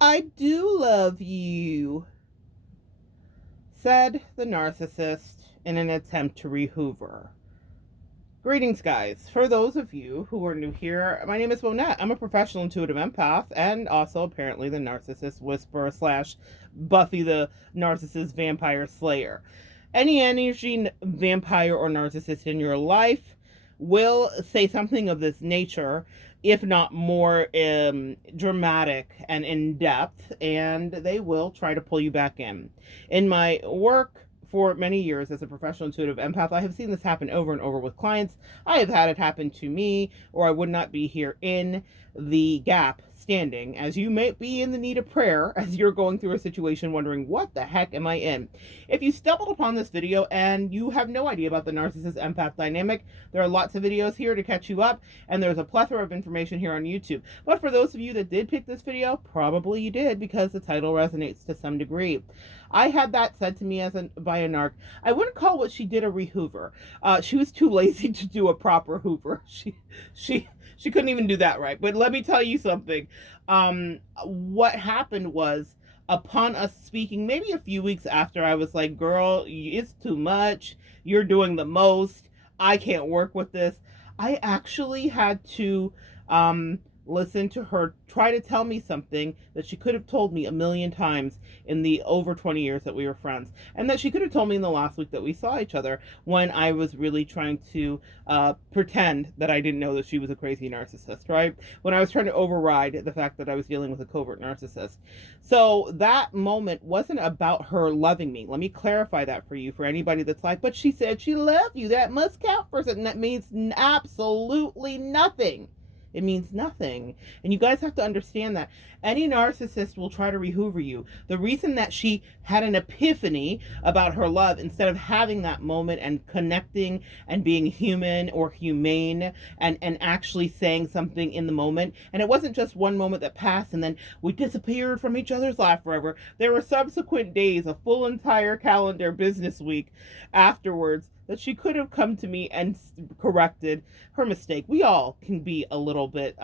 I do love you, said the narcissist in an attempt to re-hoover. Greetings, guys. For those of you who are new here, my name is Monette. I'm a professional intuitive empath and also apparently the narcissist whisperer slash Buffy the narcissist vampire slayer. Any energy vampire or narcissist in your life will say something of this nature, if not more dramatic and in depth, and they will try to pull you back in. In my work, for many years as a professional intuitive empath, I have seen this happen over and over with clients. I have had it happen to me, or I would not be here in the gap standing, as you may be in the need of prayer as you're going through a situation wondering, what the heck am I in? If you stumbled upon this video and you have no idea about the narcissist empath dynamic, there are lots of videos here to catch you up, and there's a plethora of information here on YouTube. But for those of you that did pick this video, probably you did because the title resonates to some degree. I had that said to me by a narc. I wouldn't call what she did a re-hoover. She was too lazy to do a proper hoover. She couldn't even do that right. But let me tell you something. What happened was, upon us speaking, maybe a few weeks after, I was like, girl, it's too much. You're doing the most. I can't work with this. I actually had to listen to her try to tell me something that she could have told me a million times in the over 20 years that we were friends, and that she could have told me in the last week that we saw each other, when I was really trying to pretend that I didn't know that she was a crazy narcissist, right? When I was trying to override the fact that I was dealing with a covert narcissist. So that moment wasn't about her loving me. Let me clarify that for you, for anybody that's like, but she said she loved you. That must count for something. That means absolutely nothing. It means nothing. And you guys have to understand that. Any narcissist will try to re-hoover you. The reason that she had an epiphany about her love, instead of having that moment and connecting and being human or humane and actually saying something in the moment, and it wasn't just one moment that passed and then we disappeared from each other's life forever. There were subsequent days, a full entire calendar business week afterwards, that she could have come to me and corrected her mistake. We all can be a little bit,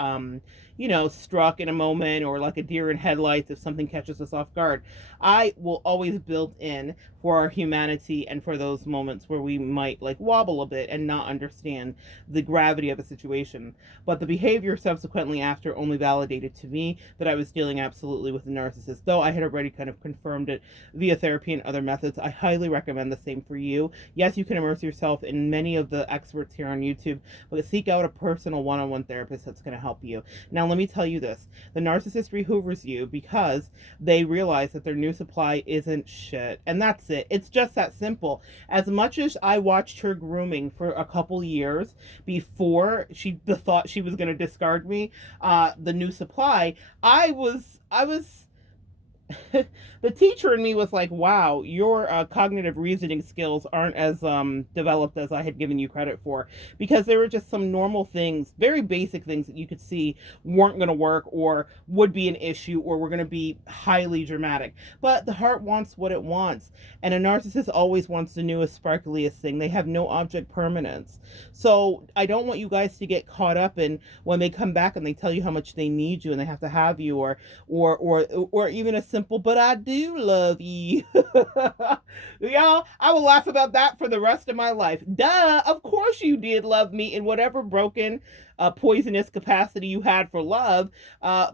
struck in a moment, or like a deer in headlights if something catches us off guard. I will always build in for our humanity and for those moments where we might like wobble a bit and not understand the gravity of a situation. But the behavior subsequently after only validated to me that I was dealing absolutely with a narcissist, though I had already kind of confirmed it via therapy and other methods. I highly recommend the same for you. Yes, you can immerse yourself in many of the experts here on YouTube, but seek out a personal one-on-one therapist that's going to help you. Now, let me tell you this. The narcissist rehoovers you because they realize that their new supply isn't shit. And that's it. It's just that simple. As much as I watched her grooming for a couple years before she thought she was going to discard me, the new supply, I was the teacher in me was like, wow, your cognitive reasoning skills aren't as developed as I had given you credit for, because there were just some normal things, very basic things that you could see weren't going to work or would be an issue or were going to be highly dramatic. But the heart wants what it wants, and a narcissist always wants the newest, sparkliest thing. They have no object permanence. So I don't want you guys to get caught up in when they come back and they tell you how much they need you and they have to have you, or even a simple, but I do love you. Y'all, I will laugh about that for the rest of my life. Duh, of course you did love me in whatever broken, poisonous capacity you had for love,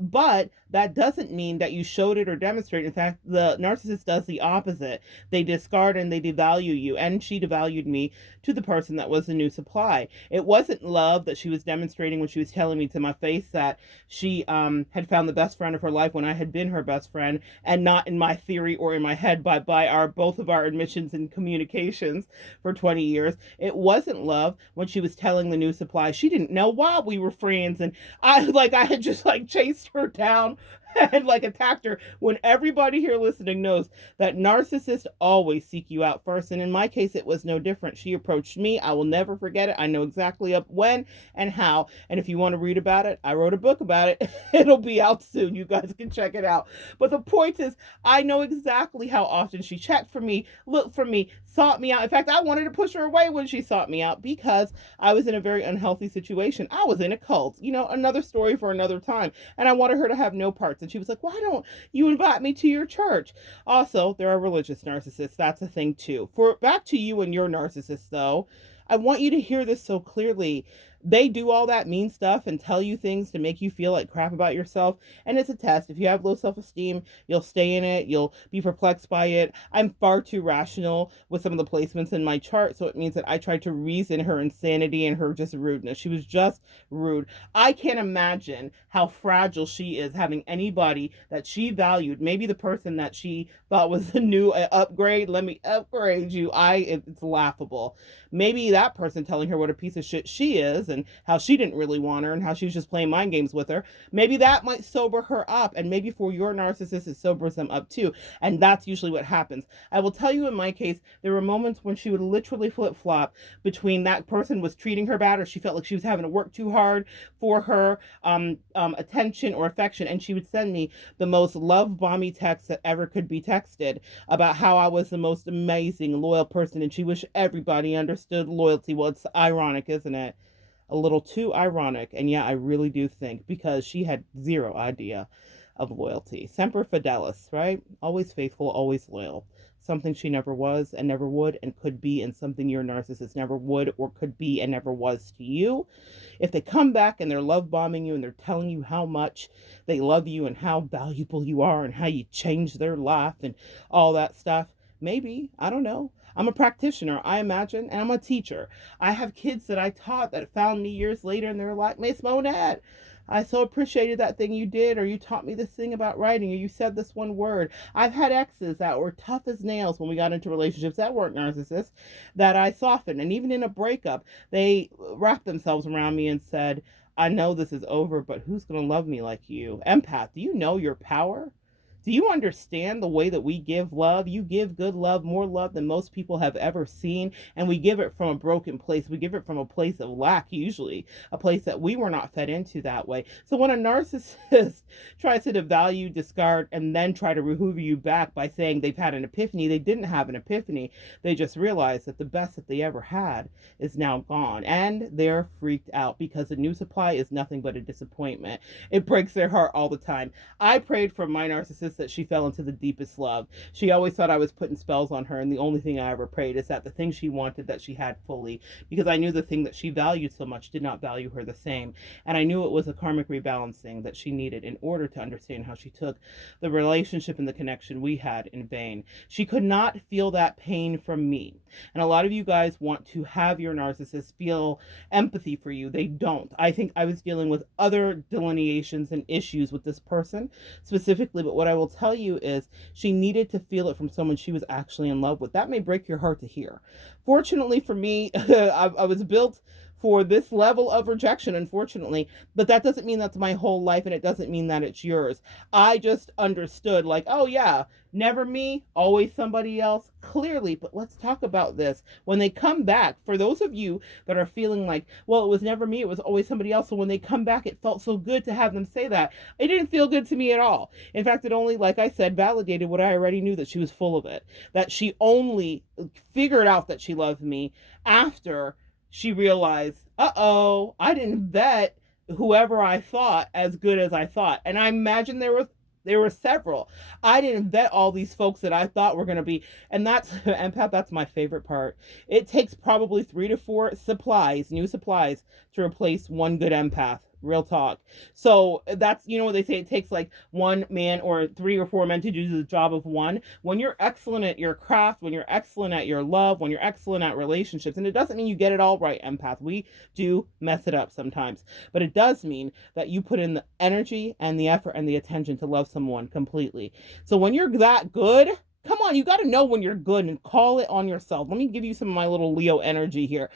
but that doesn't mean that you showed it or demonstrated. In fact, the narcissist does the opposite. They discard and they devalue you, and she devalued me to the person that was the new supply. It wasn't love that she was demonstrating when she was telling me to my face that she had found the best friend of her life when I had been her best friend, and not in my theory or in my head, but by our both of our admissions and communications for 20 years. It wasn't love when she was telling the new supply she didn't know why we were friends, and I had just like chased her down and like attacked her, when everybody here listening knows that narcissists always seek you out first. And in my case, it was no different. She approached me. I will never forget it. I know exactly up when and how. And if you want to read about it, I wrote a book about it. It'll be out soon. You guys can check it out. But the point is, I know exactly how often she checked for me, looked for me, sought me out. In fact, I wanted to push her away when she sought me out because I was in a very unhealthy situation. I was in a cult, another story for another time. And I wanted her to have no part sports. And she was like, why don't you invite me to your church? Also, there are religious narcissists. That's a thing too. For back to you and your narcissist though, I want you to hear this so clearly. They do all that mean stuff and tell you things to make you feel like crap about yourself. And it's a test. If you have low self esteem, you'll stay in it. You'll be perplexed by it. I'm far too rational with some of the placements in my chart. So it means that I tried to reason her insanity and her just rudeness. She was just rude. I can't imagine how fragile she is having anybody that she valued, maybe the person that she thought was a new upgrade. Let me upgrade you. It's laughable. Maybe that person telling her what a piece of shit she is and how she didn't really want her and how she was just playing mind games with her. Maybe that might sober her up. And maybe for your narcissist, it sobers them up too. And that's usually what happens. I will tell you in my case, there were moments when she would literally flip flop between that person was treating her bad or she felt like she was having to work too hard for her attention or affection. And she would send me the most love bomby text that ever could be texted about how I was the most amazing, loyal person. And she wished everybody understood loyalty. Well, it's ironic, isn't it? A little too ironic. And yeah, I really do think because she had zero idea of loyalty. Semper fidelis, right? Always faithful, always loyal. Something she never was and never would and could be, and something your narcissist never would or could be and never was to you. If they come back and they're love bombing you and they're telling you how much they love you and how valuable you are and how you changed their life and all that stuff, maybe, I don't know. I'm a practitioner, I imagine, and I'm a teacher. I have kids that I taught that found me years later and they're like, Miss Monette, I so appreciated that thing you did, or you taught me this thing about writing, or you said this one word. I've had exes that were tough as nails when we got into relationships that weren't narcissists that I softened. And even in a breakup, they wrapped themselves around me and said, I know this is over, but who's going to love me like you? Empath, do you know your power? Do you understand the way that we give love? You give good love, more love than most people have ever seen. And we give it from a broken place. We give it from a place of lack, usually, a place that we were not fed into that way. So when a narcissist tries to devalue, discard, and then try to hoover you back by saying they've had an epiphany, they didn't have an epiphany. They just realized that the best that they ever had is now gone. And they're freaked out because a new supply is nothing but a disappointment. It breaks their heart all the time. I prayed for my narcissist that she fell into the deepest love. She always thought I was putting spells on her, and the only thing I ever prayed is that the thing she wanted that she had fully, because I knew the thing that she valued so much did not value her the same. And I knew it was a karmic rebalancing that she needed in order to understand how she took the relationship and the connection we had in vain. She could not feel that pain from me. And a lot of you guys want to have your narcissist feel empathy for you. They don't. I think I was dealing with other delineations and issues with this person specifically, but what I will tell you is she needed to feel it from someone she was actually in love with. That may break your heart to hear. Fortunately for me, I was built for this level of rejection, unfortunately, but that doesn't mean that's my whole life, and it doesn't mean that it's yours. I just understood, like, oh yeah, never me, always somebody else, clearly. But let's talk about this. When they come back, for those of you that are feeling like, well, it was never me, it was always somebody else, so when they come back, it felt so good to have them say that. It didn't feel good to me at all. In fact, it only, like I said, validated what I already knew, that she was full of it, that she only figured out that she loved me after she realized, uh-oh, I didn't vet whoever I thought as good as I thought. And I imagine there were several. I didn't vet all these folks that I thought were going to be, and that's empath. That's my favorite part. It takes probably 3 to 4 new supplies to replace one good empath. Real talk. So that's, you know what they say, it takes like one man or 3 or 4 men to do the job of one. When you're excellent at your craft, when you're excellent at your love, when you're excellent at relationships, and it doesn't mean you get it all right, empath. We do mess it up sometimes, but it does mean that you put in the energy and the effort and the attention to love someone completely. So when you're that good, come on, you got to know when you're good and call it on yourself. Let me give you some of my little Leo energy here.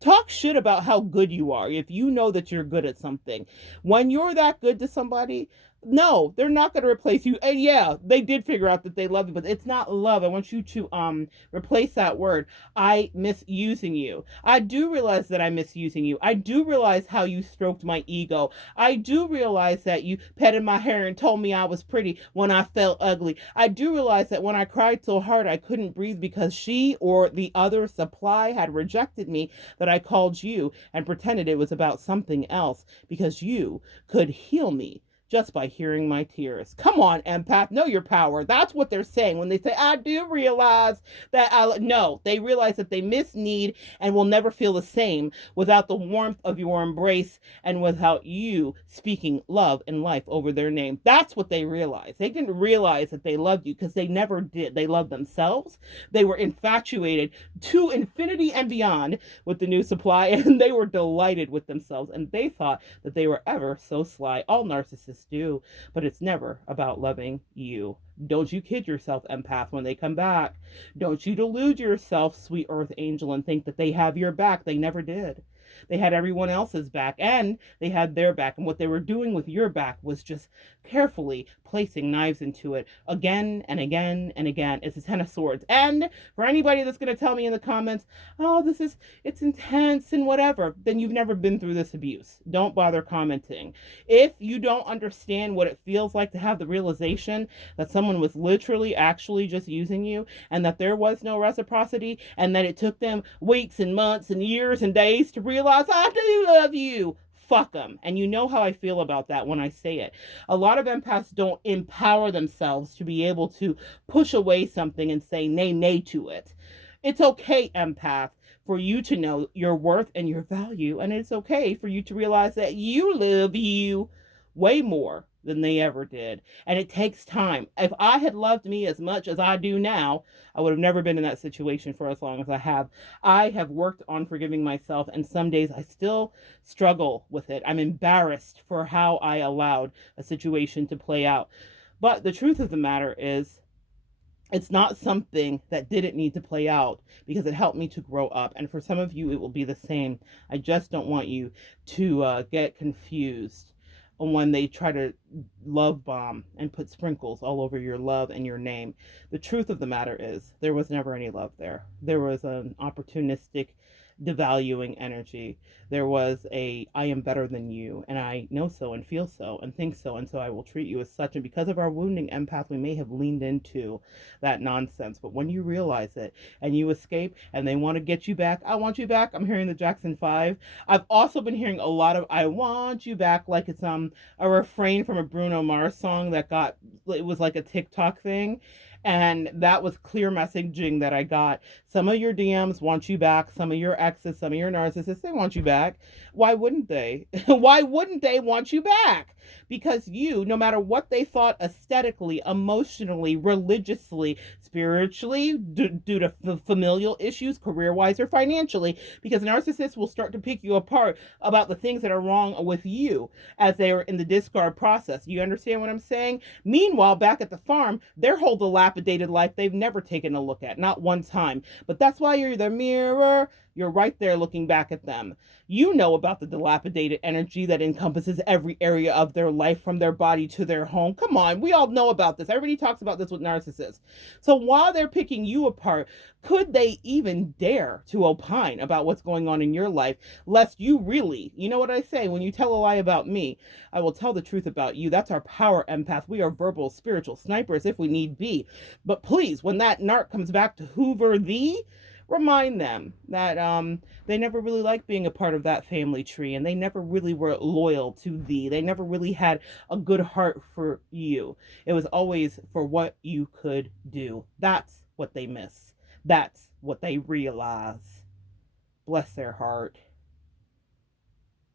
Talk shit about how good you are if you know that you're good at something. When you're that good to somebody, no, they're not going to replace you. And yeah, they did figure out that they love you, but it's not love. I want you to replace that word. I misusing you. I do realize that I'm misusing you. I do realize how you stroked my ego. I do realize that you petted my hair and told me I was pretty when I felt ugly. I do realize that when I cried so hard I couldn't breathe because she or the other supply had rejected me, that I called you and pretended it was about something else because you could heal me just by hearing my tears. Come on, empath, know your power. That's what they're saying when they say, I do realize that no, they realize that they miss, need, and will never feel the same without the warmth of your embrace and without you speaking love and life over their name. That's what they realize. They didn't realize that they loved you because they never did. They loved themselves. They were infatuated to infinity and beyond with the new supply, and they were delighted with themselves, and they thought that they were ever so sly. All narcissists do, but it's never about loving you. Don't you kid yourself, empath, when they come back. Don't you delude yourself, sweet earth angel, and think that they have your back. They never did. They had everyone else's back, and they had their back. And what they were doing with your back was just carefully placing knives into it again and again and again. It's a 10 of swords. And for anybody that's going to tell me in the comments, oh, it's intense and whatever, then you've never been through this abuse. Don't bother commenting. If you don't understand what it feels like to have the realization that someone was literally actually just using you and that there was no reciprocity and that it took them weeks and months and years and days to realize, I do love you. Fuck them. And you know how I feel about that when I say it. A lot of empaths don't empower themselves to be able to push away something and say nay, nay to it. It's okay, empath, for you to know your worth and your value. And it's okay for you to realize that you love you way more than they ever did. And it takes time. If I had loved me as much as I do now, I would have never been in that situation for as long as I have. I have worked on forgiving myself, and some days I still struggle with it. I'm embarrassed for how I allowed a situation to play out. But the truth of the matter is, it's not something that didn't need to play out because it helped me to grow up. And for some of you, it will be the same. I just don't want you to get confused when they try to love bomb and put sprinkles all over your love and your name. The truth of the matter is there was never any love there. There was an opportunistic devaluing energy. There was a I am better than you, and I know so and feel so and think so, and so I will treat you as such. And because of our wounding, empath, we may have leaned into that nonsense. But when you realize it and you escape and they want to get you back, I want you back. I'm hearing the Jackson 5. I've also been hearing a lot of I want you back, like it's a refrain from a Bruno Mars song that it was like a TikTok thing. And that was clear messaging that I got. Some of your DMs want you back. Some of your exes, some of your narcissists, they want you back. Why wouldn't they? Why wouldn't they want you back? Because you, no matter what they thought aesthetically, emotionally, religiously, spiritually, due to familial issues, career-wise, or financially, because narcissists will start to pick you apart about the things that are wrong with you as they are in the discard process. You understand what I'm saying? Meanwhile, back at the farm, their whole dilapidated life they've never taken a look at, not one time. But that's why you're the mirror. You're right there looking back at them. You know about the dilapidated energy that encompasses every area of their life, from their body to their home. Come on, we all know about this. Everybody talks about this with narcissists. So while they're picking you apart, could they even dare to opine about what's going on in your life, lest you really, you know what I say, when you tell a lie about me, I will tell the truth about you. That's our power, empath. We are verbal, spiritual snipers if we need be. But please, when that narc comes back to hoover thee, remind them that they never really liked being a part of that family tree, and they never really were loyal to thee. They never really had a good heart for you. It was always for what you could do. That's what they miss. That's what they realize. Bless their heart.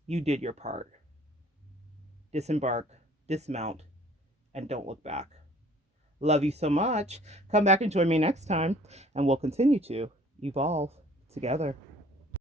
You did your part. Disembark, dismount, and don't look back. Love you so much. Come back and join me next time, and we'll continue to evolve together.